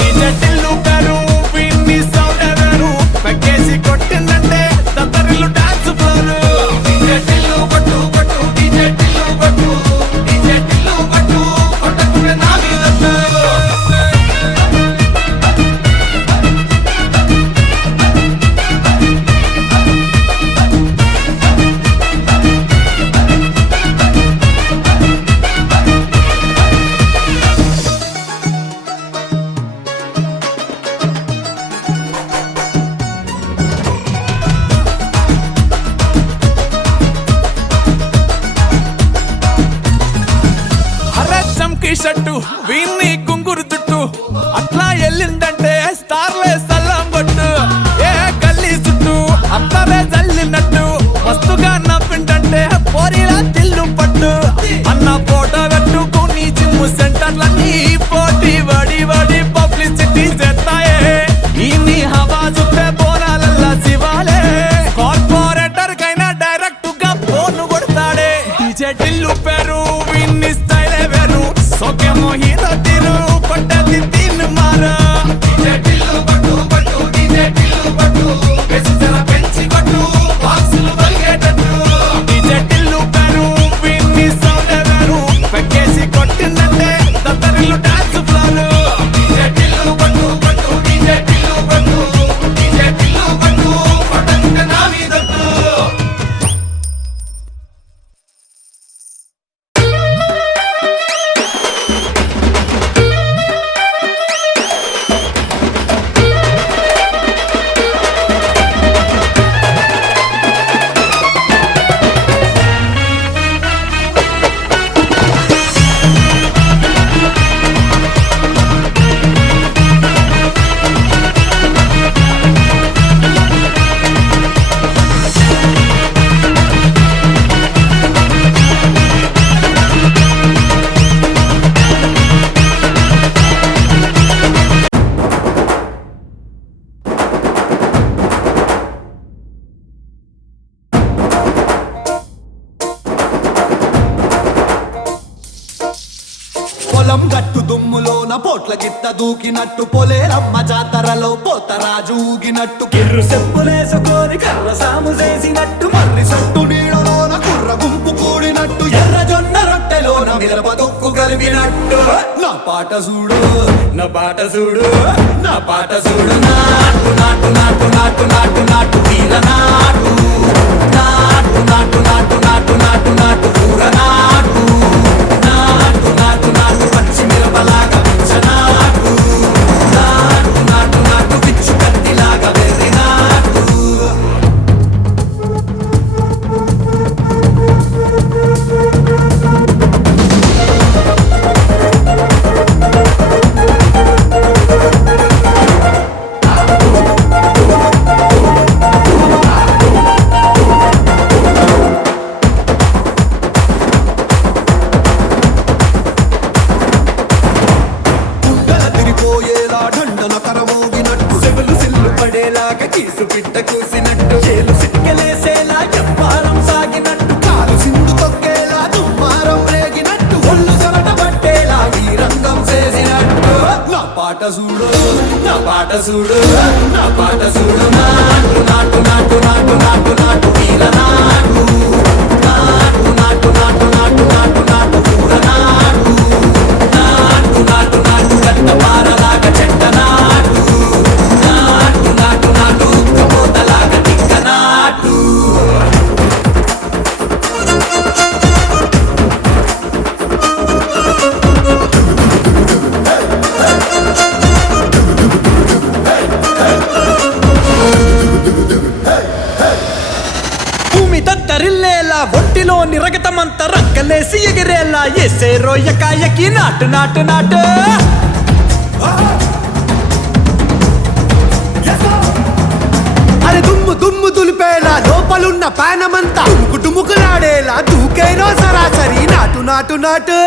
డీజే టిల్లు పేరు విన్ని సౌండే వేరు పెక్కేసి కొట్టిందంటే తత్తరిల్లు డాన్స్ ఫ్లోర్ డీజే టిల్లు కొట్టు కొట్టు డీజే టిల్లు కొట్టు డీజే టిల్లు కొట్టు కొట్టకుంటే నా మీదట్టు చంకీ షట్టు వీన్ని కుంగురు చుట్టు అట్లా ఎల్లిందంటే స్టార్లే సల్లం కొట్టు ఏ గల్లీ చుట్టూ అత్తరే జల్లినట్టు మస్తుగా నవ్విందంటే పోరీలా తిల్లు పట్టు అన్న ఫోటో పెట్టుకుని జిమ్ సెంటర్లన్నీ పోటీ వడి వడి పబ్లిసిటీ చేస్తాయే ఈ హవా చుట్టే బోనాలల్లా శివాలే కార్పొరేటర్ కైనా డైరెక్ట్ గా ఫోన్ కొడతాడే డీజే టిల్లు పేరు విన్ని స్టైలే వేరు సోకేమో హీరో తీరు కొట్టది తిన్ మారు డీజే టిల్లు కొట్టు కొట్టు డీజే టిల్లు కొట్టు పెంచర పెంచి కొట్టు బాక్సులు వలిగేటట్టు డీజే టిల్లు పేరు విన్ని సౌండే వేరు పెక్కేసి కొట్టిందంటే తత్తరిల్లు డాన్స్ ఫ్లోర్ డీజే టిల్లు కొట్టు కొట్టు డీజే టిల్లు కొట్టు డీజే టిల్లు కొట్టు కొట్టకుంటే నా మీదట్టు పొలం గట్టు దుమ్ములోన పోట్ల గిత్త దూకినట్టు పొలేరమ్మ జాతరలో పోతరాజు ఊగినట్టు కిర్రు చెప్పులేసుకొని కర్ర సాము చేసినట్టు మర్రి సొట్టు నీడలోన కుర్ర గుంపు కూడినట్టు ఎర్ర జొన్న రొట్టెలోన మిరప దొక్కు కలిపినట్టు నా పాట చూడు నా పాట చూడు నా పాట చూడు నాటు నాటు నాటు నాటు నాటు నాటు వీర నాటు నాటు నాటు నాటు నాటు నాటు నాటు ఊర నాటు నాటు నాటు నాటు పచ్చి మిరపలాగా పిచ్చనాటు నాటు నాటు నాటు పిచ్చు కత్తిలాగా వెర్రి నాటు కీసు పిట్ట కూసినట్టు చేలు సిక్కలేసేలా చెప్పారం సాగినట్టు కాలు సింధు తొక్కేలా దుమ్మారం రేగినట్టు ఒళ్ళు చెమట పట్టేలా ఈ రంగం చేసినట్టు నా పాట చూడు నా పాట చూడు నా పాట చూడు నాటు నాటు నాటు నాటు నాటు నాటు వీర నాటు నాటు నాటు నాటు నాటు నాటు నాటు ఊర నాటు నాటు నాటు నాటు గట్ట పారలాగా చెట్ట నాటు నాటు నాటు నాటు కబోతలాగా టిక్క నాటు భూమి తత్తరిల్లే నిరగతమంత రక్కలేసి ఎగిరేలా ఎసే రోయకాయకి నాటు నాటు నాటు అరే దుమ్ము దుమ్ము దులిపేలా లోపలున్న పానమంతా డుముకు డుముకులాడేలా దూకేనో సరాసరి నాటు నాటు నాటు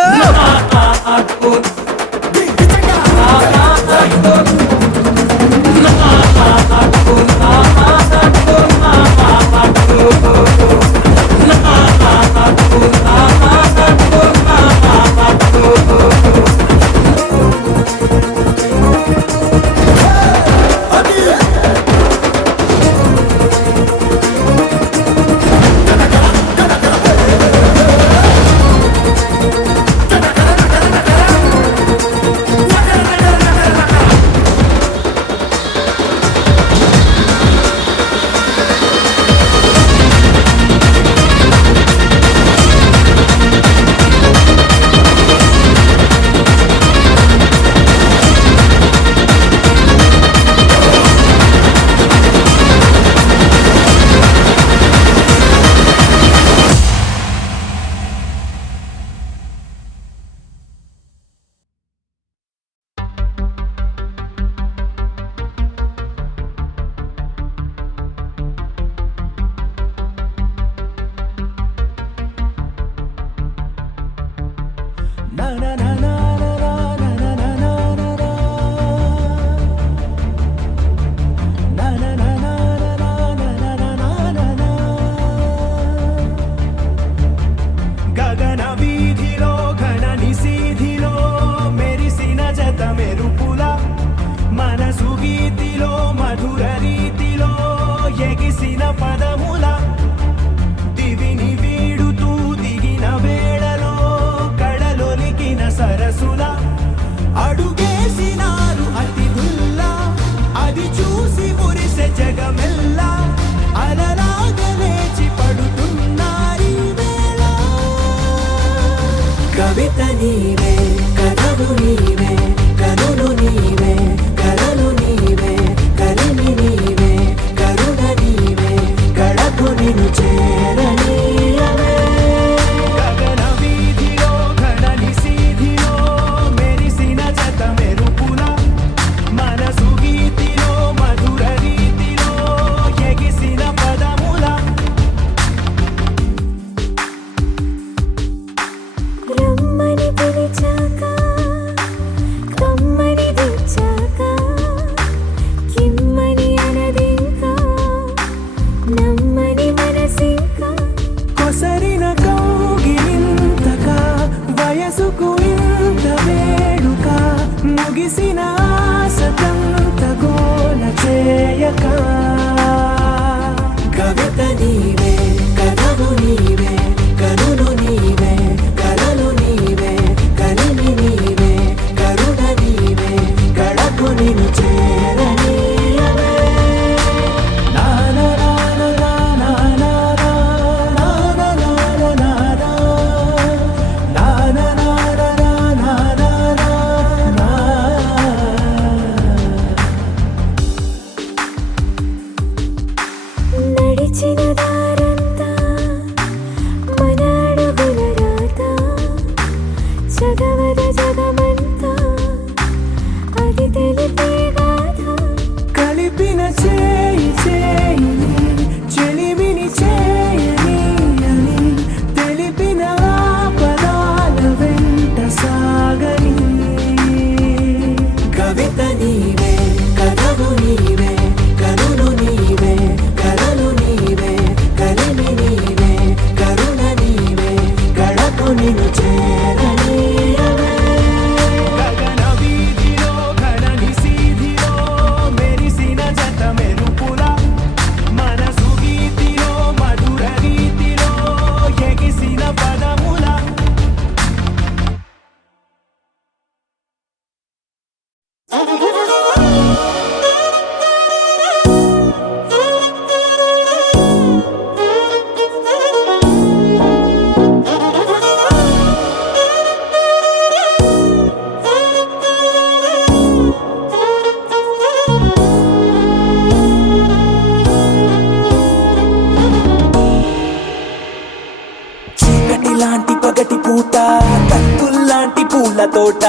తోట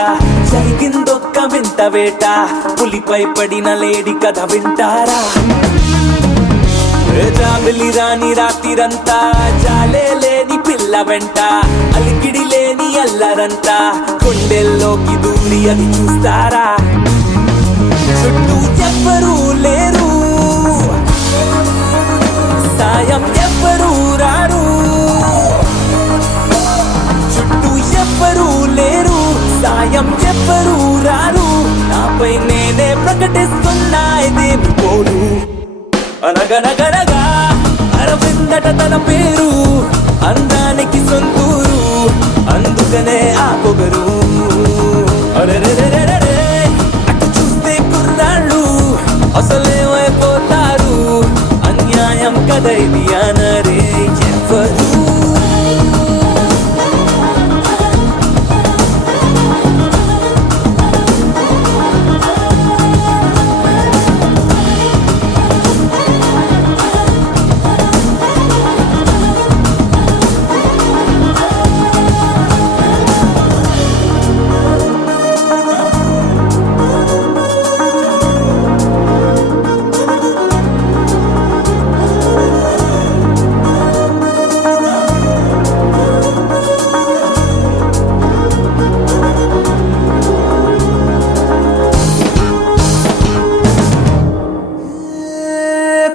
జరిగిందొక్క వింత వేట పులిపై పడిన లేడి కథ వింటారా జాబిలి రాని రాత్రిరంతా జాలే లేని పిల్ల వెంట అలికిడి లేని అల్లరంట కొండెల్లోకి దూరి అది చూస్తారా చుట్టూ ఎవ్వరూ లేరు సాయం ఎవ్వరూ రారు చుట్టూ ఎవ్వరూ లేరు సాయం ఎవ్వరూ రారు నాపై నేనే ప్రకటిస్తున్నా ఇదేమి పోరు అనగనగనగా అరవిందట తన పేరు అందానికి సొంతూరు అందుకనే ఆ పొగరు అరెరెరెరెరె అటు చూస్తే కుర్రాళ్ళు అసలేమైపోతారు అన్యాయం కదా ఇది అనరే ఎవరు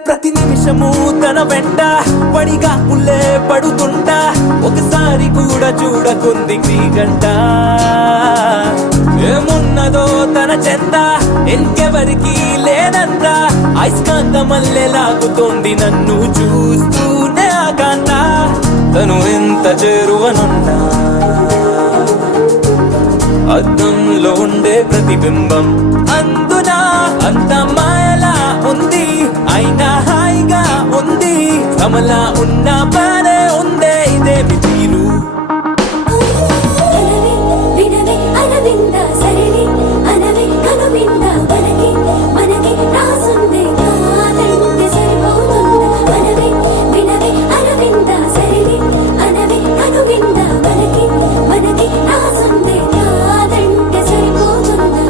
ప్రతి నిమిషము తన వెంట పడిగా పుల్లే పడుతుంటా ఒకసారి కూడా చూడకుంది గంట ఏమున్నదో తన చెంత ఇంకెవరికి లేనంత అయస్కాంత మల్లె లాగుతోంది నన్ను చూస్తూనే ఆకాంత తను ఎంత చేరువనున్నా అద్దంలో ఉండే ప్రతిబింబం అందున అంత మాయలా ఉంది అయినా హాయిగా ఉంది కమలా ఉన్న బానే ఉందే ఇదేమి తీరు వినవే అరవింద సరిని అనవే కనువింద మనకి మనకి రాసుందే కాదంటే సరిపోతుందా మనవే వినవే అరవింద సరిని అనవే కనువింద మనకి మనకి రాసుందే కాదంటే సరిపోతుందా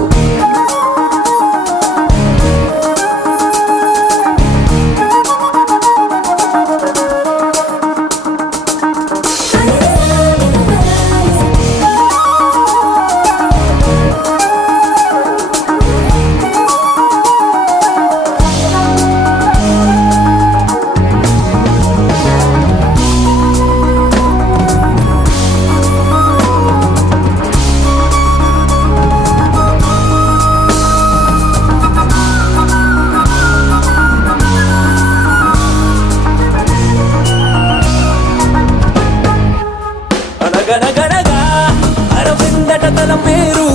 అనగనగనగా అరవిందట తన పేరు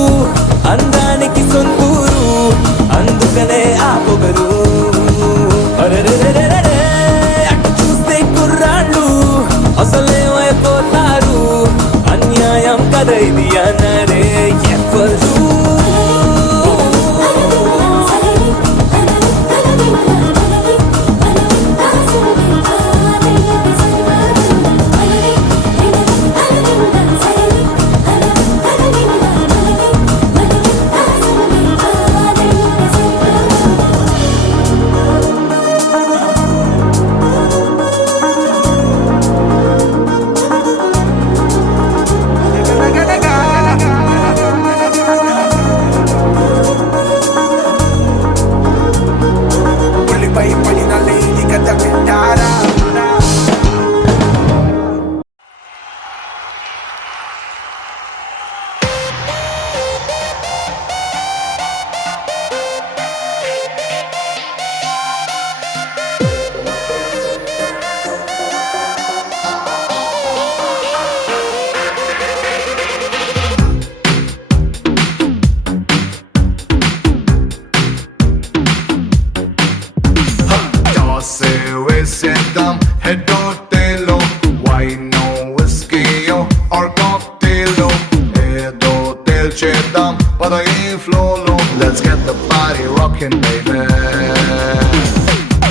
అందానికి సొంతూరు అందుకనే ఆ పొగరు అరెరెరెరెరె అటు చూస్తే కుర్రాళ్ళు అసలేమైపోతారు అన్యాయం కదా ఇది అనరే ఎవరు పులిపై పడిన లేడి కథ వింటారా Sedam, head or tailo, wine no whiskey or cocktailo, head or tail chedam, but I ain't flolo. Let's get the party rockin', baby.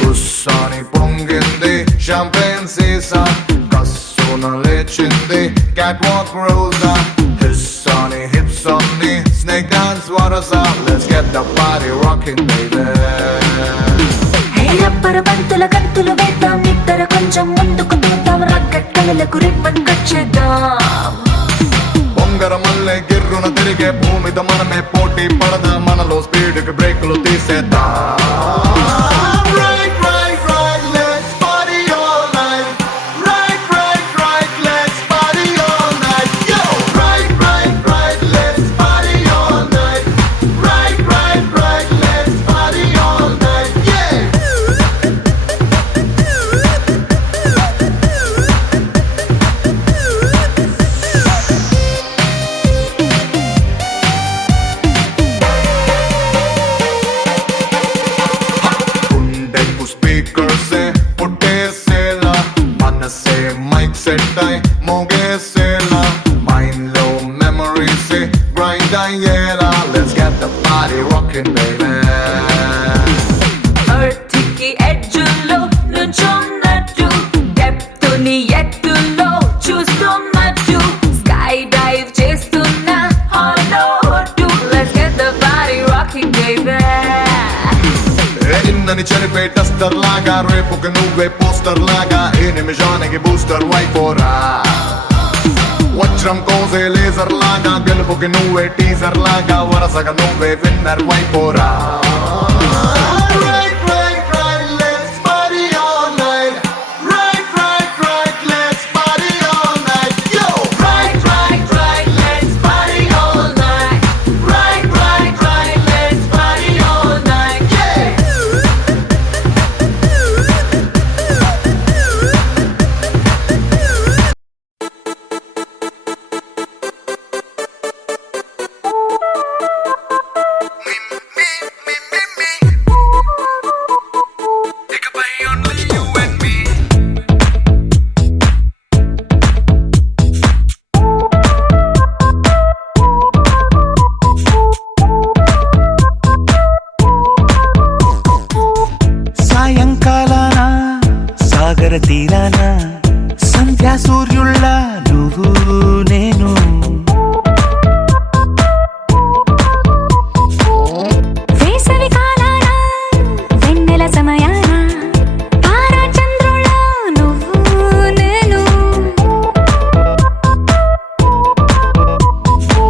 Ussani pongindi, champagne sisa, kassuna lechindi, catwalk rosa, hissani hips on the party rocking, baby. రబ్బర బంతుల గంతులు వేద్దాం ఇద్దరు కొంచెం ముందుకు దూద్దాం రగ్గట్ కళ్ళకు ribbon cut చేద్దాం బొంగర మల్లె గిర్రున తిరిగే భూమిద మనమే పోటీ పడదా మనలో స్పీడ్ కి బ్రేకులు తీసేద్దాం Right, right, right, let's party all night. Right, right, right, let's party all night. Yo! Right, right, right, let's party all night. Right, right, right, let's party all night. Yeah! గుండెకు speakers పుట్టేసేలా మనసే mic set అయి మోగేసేలా mind లో memories grind అయ్యేలా let's get the party rocking baby earth కి ఎడ్జ్లో నుంచున్నట్టు డెప్త్ ని ఎత్తులో చూస్తున్నట్టు స్కై డైవ్ చేస్తున్న హాలో టు let's get the body rocking baby నిన్నని చనిపే టస్టర్ లాగా రేపుకి నువ్వే పోస్టర్ లాగా ఏ నిమిషానికి బూస్టర్ వైపోరా వజ్రం కోసే లేజర్ లాగా గెలుపుకి నువ్వే టీజర్ లాగా వరసగా నువ్వే winner వైపోరా Right, right, right, let's party all night. Right, right, right, let's party all night. Yo! Right, right, right, let's party all night. Right, right, right, let's party all night. Yeah! సాయంకాలాన సాగర తీరాన సంధ్యా సూర్యుళ్ళ నువ్వు నేను వేసవి కాలాన వెన్నెల సమయాన తారా చంద్రుల నువ్వు నేను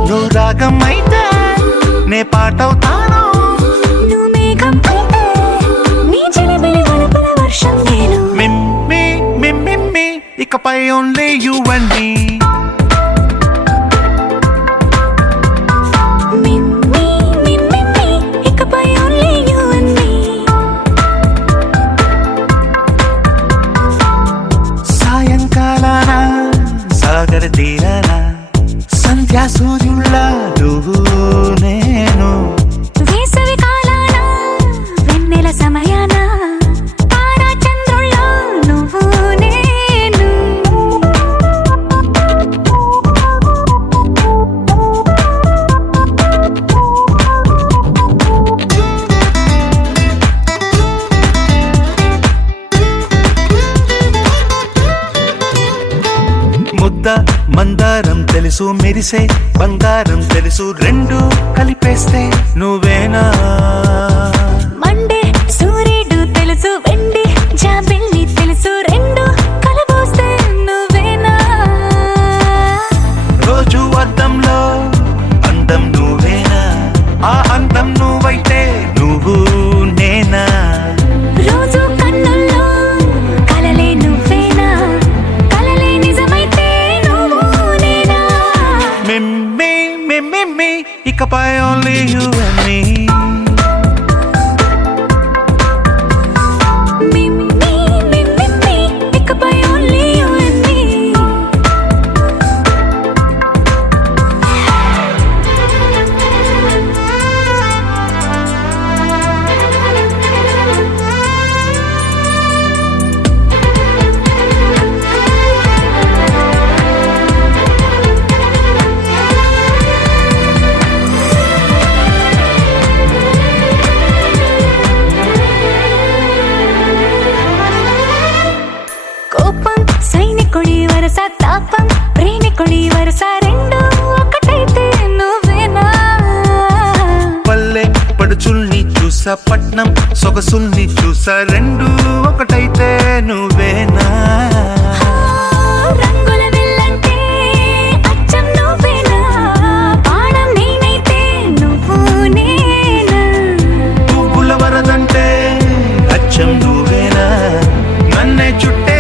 నువ్వు రాగం అయితే నే పాటవుతాను నువ్వు మేఘం అయితే నీ చిలిబిలి వలపుల వర్షం నేను మిమ్మి మిమ్మి ఇకపై only you and me meme meme ఇకపై ఓన్లీ యు అండ్ మీ సాయంకాలాన సాగర తీరాన సంధ్యా సూర్యుళ్ళ నువ్వు నేను వేసవి కాలాన వెన్నెల సమయాన తారా చంద్రుల నువ్వు నేను ముద్ద మందారం తెలుసు మెరిసే బంగారం తెలుసు రెండు కలిపేస్తే నువ్వేనా మండే సూర్యుడు తెలుసు వెండి జాబిల్లి తెలుసు రెండు కలబోస్తే నువ్వేనా రోజు అద్దంలో అందం నువ్వేనా ఆ అందం నువ్వైతే నువ్వు నేనా రోజు కన్నుల్లో కలలే నువ్వేనా కలలే నిజమైతే నువ్వు నేనా మిమ్మి మిమ్మి ఇకపై ఓన్లీ యు అండ్ మీ విశాఖపట్నం సొగసుల్ని చూసా రెండు ఒకటైతే నువ్వేనా రంగుల వెళ్ళంటే అచ్చం నువ్వేనా బాణం నేనైతే నువ్వు నేనా పువ్వుల వరదంటే అచ్చం నువ్వేనా నన్నే చుట్టే